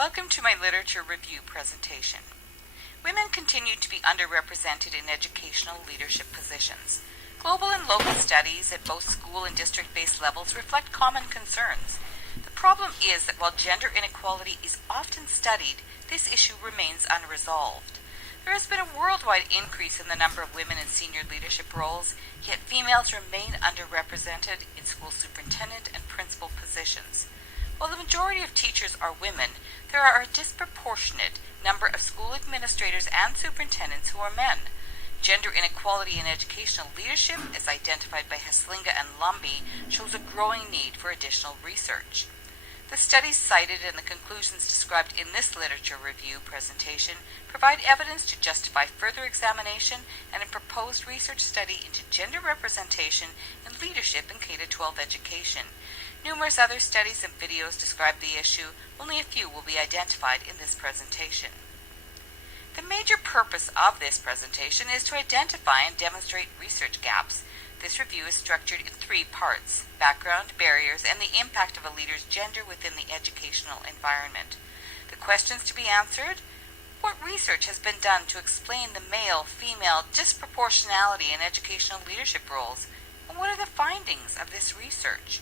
Welcome to my literature review presentation. Women continue to be underrepresented in educational leadership positions. Global and local studies at both school and district-based levels reflect common concerns. The problem is that while gender inequality is often studied, this issue remains unresolved. There has been a worldwide increase in the number of women in senior leadership roles, yet females remain underrepresented in school superintendent and principal positions. While the majority of teachers are women, there are a disproportionate number of school administrators and superintendents who are men. Gender inequality in educational leadership, as identified by Heslinga and Lumby, shows a growing need for additional research. The studies cited and the conclusions described in this literature review presentation provide evidence to justify further examination and a proposed research study into gender representation and leadership in K-12 education. Numerous other studies and videos describe the issue. Only a few will be identified in this presentation. The major purpose of this presentation is to identify and demonstrate research gaps. This review is structured in three parts: background, barriers, and the impact of a leader's gender within the educational environment. The questions to be answered: what research has been done to explain the male-female disproportionality in educational leadership roles, and what are the findings of this research?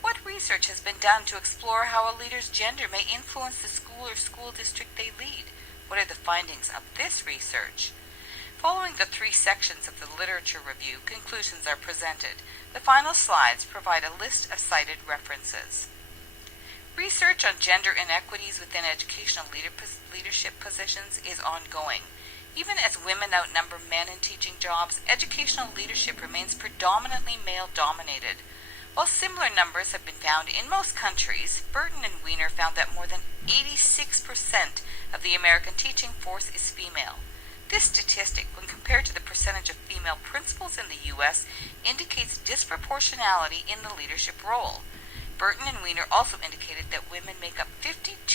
What research has been done to explore how a leader's gender may influence the school or school district they lead? What are the findings of this research? Following the three sections of the literature review, conclusions are presented. The final slides provide a list of cited references. Research on gender inequities within educational leadership positions is ongoing. Even as women outnumber men in teaching jobs, educational leadership remains predominantly male-dominated. While similar numbers have been found in most countries, Burton and Weiner found that more than 86% of the American teaching force is female. This statistic, when compared to the percentage of female principals in the U.S., indicates disproportionality in the leadership role. Burton and Weiner also indicated that women make up 52%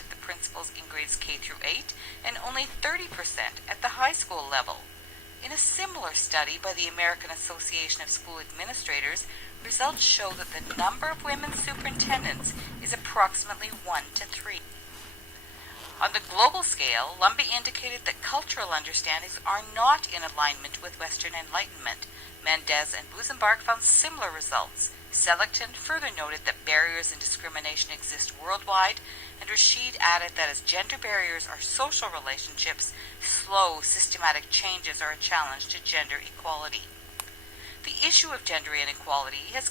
of the principals in grades K through 8 and only 30% at the high school level. In a similar study by the American Association of School Administrators, results show that the number of women superintendents is approximately 1 to 3. On the global scale, Lumby indicated that cultural understandings are not in alignment with Western Enlightenment. Mendez and Buzenbark found similar results. Seligton further noted that barriers and discrimination exist worldwide, and Rashid added that as gender barriers are social relationships, slow, systematic changes are a challenge to gender equality. The issue of gender inequality has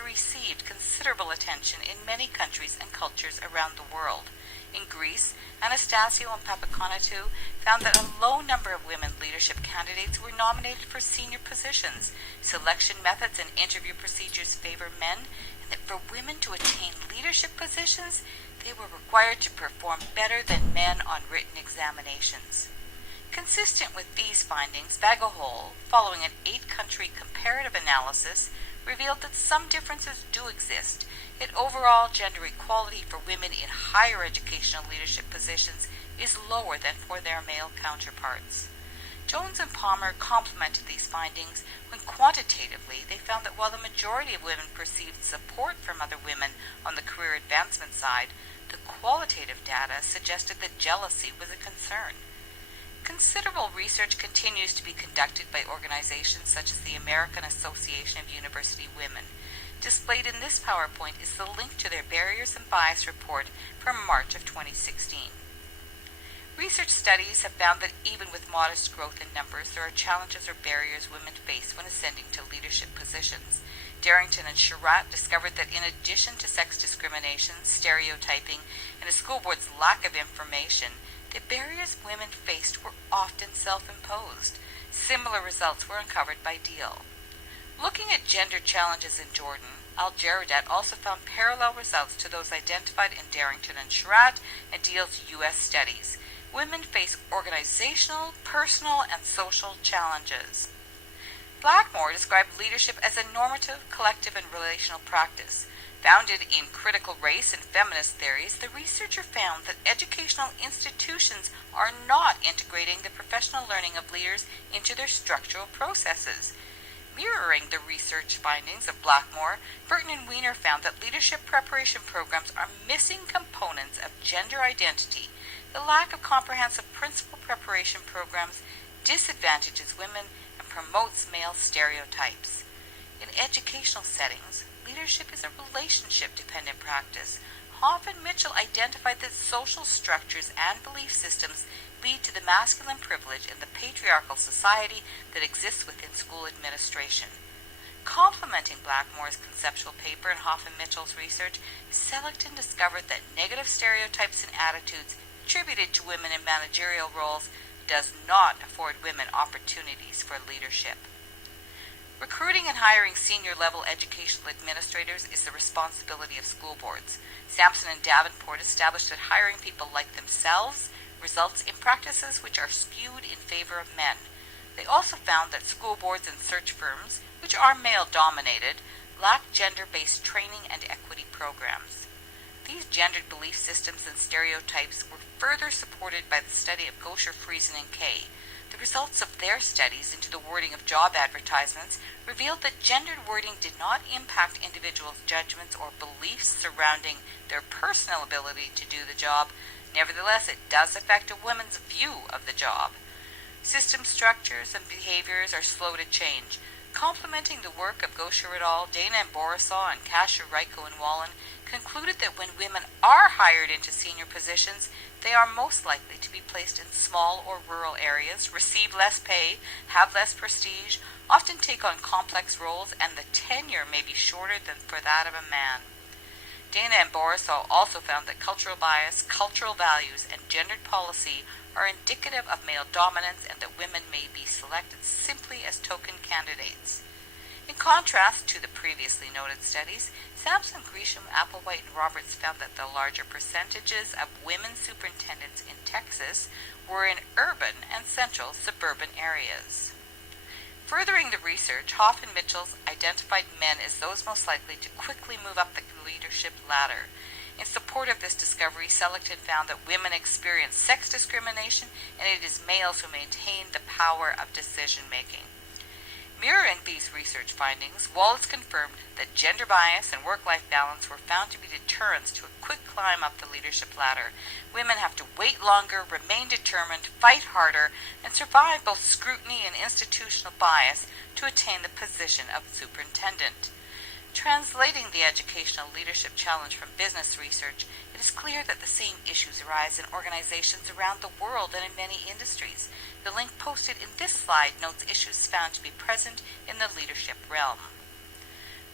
received considerable attention in many countries and cultures around the world. In Greece, Anastasio and Papakonatou found that a low number of women leadership candidates were nominated for senior positions. Selection methods and interview procedures favor men, and that for women to attain leadership positions, they were required to perform better than men on written examinations. Consistent with these findings, Bagahol, following an 8-country comparative analysis, revealed that some differences do exist, yet overall gender equality for women in higher educational leadership positions is lower than for their male counterparts. Jones and Palmer complemented these findings when quantitatively they found that while the majority of women perceived support from other women on the career advancement side, the qualitative data suggested that jealousy was a concern. Considerable research continues to be conducted by organizations such as the American Association of University Women. Displayed in this PowerPoint is the link to their Barriers and Bias report from March of 2016. Research studies have found that even with modest growth in numbers, there are challenges or barriers women face when ascending to leadership positions. Darrington and Sherratt discovered that in addition to sex discrimination, stereotyping, and a school board's lack of information, the barriers women faced were often self-imposed. Similar results were uncovered by Deal. Looking at gender challenges in Jordan, Al-Jaradat also found parallel results to those identified in Darrington and Sherratt and Deal's U.S. studies. Women face organizational, personal, and social challenges. Blackmore described leadership as a normative, collective, and relational practice. Founded in critical race and feminist theories, the researcher found that educational institutions are not integrating the professional learning of leaders into their structural processes. Mirroring the research findings of Blackmore, Burton and Weiner found that leadership preparation programs are missing components of gender identity. The lack of comprehensive principal preparation programs disadvantages women and promotes male stereotypes. In educational settings, leadership is a relationship-dependent practice. Hoff and Mitchell identified that social structures and belief systems lead to the masculine privilege in the patriarchal society that exists within school administration. Complementing Blackmore's conceptual paper and Hoff and Mitchell's research, Seligton discovered that negative stereotypes and attitudes attributed to women in managerial roles does not afford women opportunities for leadership. Recruiting and hiring senior-level educational administrators is the responsibility of school boards. Sampson and Davenport established that hiring people like themselves results in practices which are skewed in favor of men. They also found that school boards and search firms, which are male-dominated, lack gender-based training and equity programs. These gendered belief systems and stereotypes were further supported by the study of Gosher, Friesen, and Kay. The results of their studies into the wording of job advertisements revealed that gendered wording did not impact individuals' judgments or beliefs surrounding their personal ability to do the job. Nevertheless, it does affect a woman's view of the job. System structures and behaviors are slow to change. Complementing the work of Gosher et al., Dana and Borisaw and Kasher, Reiko, and Wallen concluded that when women are hired into senior positions, they are most likely to be placed in small or rural areas, receive less pay, have less prestige, often take on complex roles, and the tenure may be shorter than for that of a man. Dana and Borisaw also found that cultural bias, cultural values, and gendered policy are indicative of male dominance and that women may be selected simply as token candidates. In contrast to the previously noted studies, Sampson, Gresham, Applewhite, and Roberts found that the larger percentages of women superintendents in Texas were in urban and central suburban areas. Furthering the research, Hoff and Mitchell identified men as those most likely to quickly move up the leadership ladder. In support of this discovery, Seligton found that women experience sex discrimination and it is males who maintain the power of decision-making. Mirroring these research findings, Wallace confirmed that gender bias and work-life balance were found to be deterrents to a quick climb up the leadership ladder. Women have to wait longer, remain determined, fight harder, and survive both scrutiny and institutional bias to attain the position of superintendent. Translating the educational leadership challenge from business research, it is clear that the same issues arise in organizations around the world and in many industries. The link posted in this slide notes issues found to be present in the leadership realm.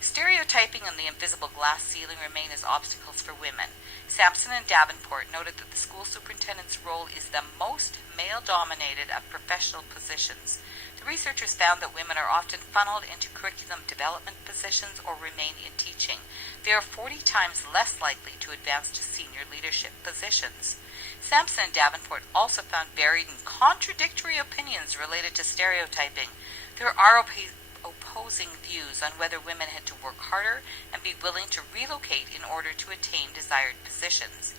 Stereotyping and the invisible glass ceiling remain as obstacles for women. Sampson and Davenport noted that the school superintendent's role is the most male-dominated of professional positions. The researchers found that women are often funneled into curriculum development positions or remain in teaching. They are 40 times less likely to advance to senior leadership positions. Sampson and Davenport also found varied and contradictory opinions related to stereotyping. There are opposing views on whether women had to work harder and be willing to relocate in order to attain desired positions.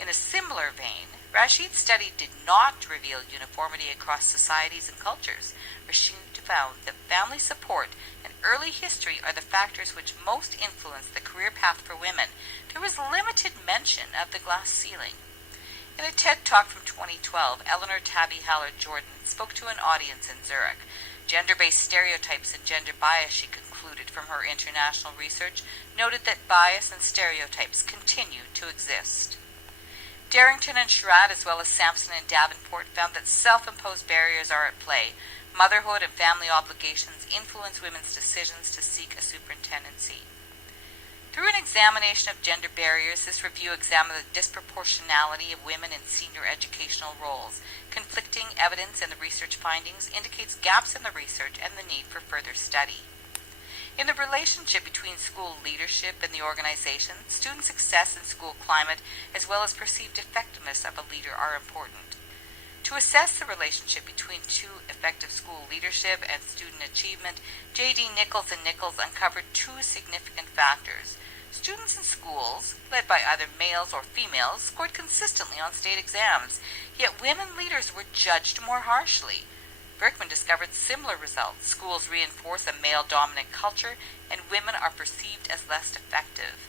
In a similar vein, Rashid's study did not reveal uniformity across societies and cultures. Rashid found that family support and early history are the factors which most influence the career path for women. There was limited mention of the glass ceiling. In a TED Talk from 2012, Eleanor Tabby Hallard-Jordan spoke to an audience in Zurich. Gender-based stereotypes and gender bias, she concluded from her international research, noted that bias and stereotypes continue to exist. Darrington and Sherratt, as well as Sampson and Davenport, found that self-imposed barriers are at play. Motherhood and family obligations influence women's decisions to seek a superintendency. Through an examination of gender barriers, this review examined the disproportionality of women in senior educational roles. Conflicting evidence in the research findings indicates gaps in the research and the need for further study. In the relationship between school leadership and the organization, student success and school climate, as well as perceived effectiveness of a leader, are important. To assess the relationship between two effective school leadership and student achievement, J.D. Nichols and Nichols uncovered two significant factors. Students in schools, led by either males or females, scored consistently on state exams, yet women leaders were judged more harshly. Berkman discovered similar results. Schools reinforce a male-dominant culture, and women are perceived as less effective.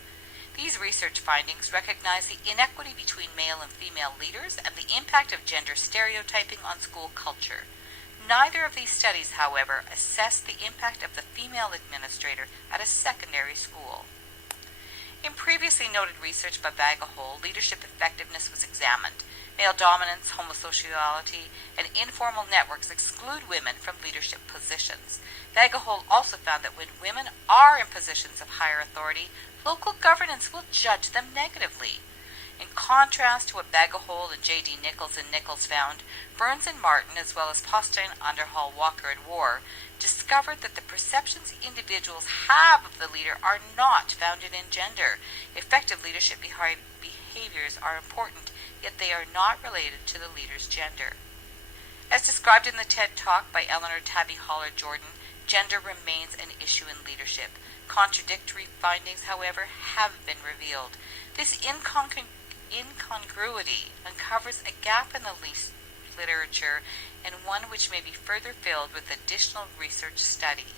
These research findings recognize the inequity between male and female leaders and the impact of gender stereotyping on school culture. Neither of these studies, however, assess the impact of the female administrator at a secondary school. In previously noted research by Bagahole, leadership effectiveness was examined. Male dominance, homosexuality, and informal networks exclude women from leadership positions. Bagahole also found that when women are in positions of higher authority, local governance will judge them negatively. In contrast to what Bagahole and J.D. Nichols and Nichols found, Burns and Martin, as well as Postin, Underhall, Walker, and Warr, discovered that the perceptions individuals have of the leader are not founded in gender. Effective leadership behaviors are important, yet they are not related to the leader's gender. As described in the TED Talk by Eleanor Tabby Holler-Jordan, gender remains an issue in leadership. Contradictory findings, however, have been revealed. This incongruity uncovers a gap in the literature and one which may be further filled with additional research study.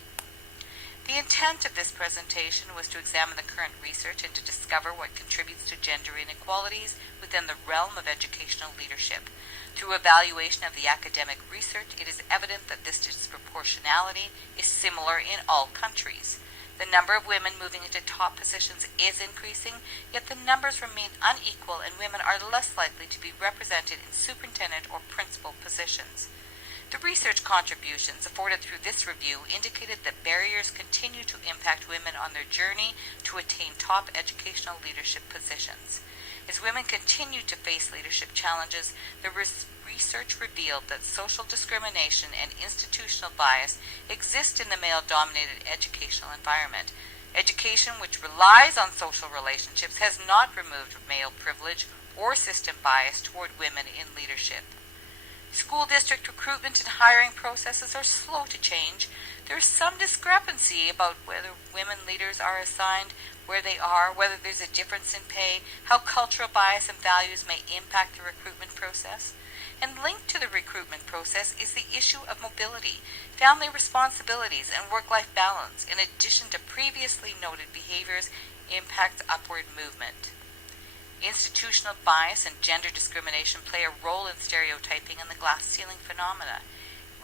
The intent of this presentation was to examine the current research and to discover what contributes to gender inequalities within the realm of educational leadership. Through evaluation of the academic research, it is evident that this disproportionality is similar in all countries. The number of women moving into top positions is increasing, yet the numbers remain unequal and women are less likely to be represented in superintendent or principal positions. The research contributions afforded through this review indicated that barriers continue to impact women on their journey to attain top educational leadership positions. As women continue to face leadership challenges, the research revealed that social discrimination and institutional bias exist in the male-dominated educational environment. Education which relies on social relationships has not removed male privilege or system bias toward women in leadership. School district recruitment and hiring processes are slow to change. There is some discrepancy about whether women leaders are assigned where they are, whether there's a difference in pay, how cultural bias and values may impact the recruitment process. And linked to the recruitment process is the issue of mobility, family responsibilities, and work-life balance, in addition to previously noted behaviors impacts upward movement. Institutional bias and gender discrimination play a role in stereotyping and the glass ceiling phenomena.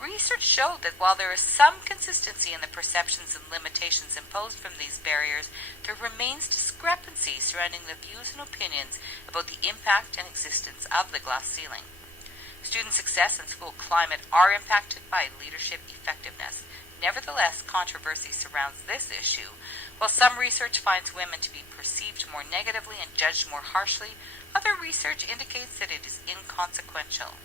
Research showed that while there is some consistency in the perceptions and limitations imposed from these barriers, there remains discrepancy surrounding the views and opinions about the impact and existence of the glass ceiling. Student success and school climate are impacted by leadership effectiveness. Nevertheless, controversy surrounds this issue. While some research finds women to be perceived more negatively and judged more harshly, other research indicates that it is inconsequential.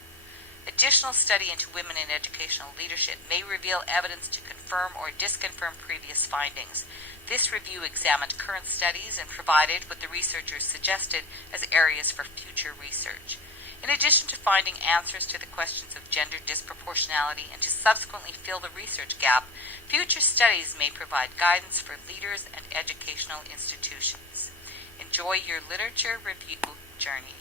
Additional study into women in educational leadership may reveal evidence to confirm or disconfirm previous findings. This review examined current studies and provided what the researchers suggested as areas for future research. In addition to finding answers to the questions of gender disproportionality and to subsequently fill the research gap, future studies may provide guidance for leaders and educational institutions. Enjoy your literature review journey.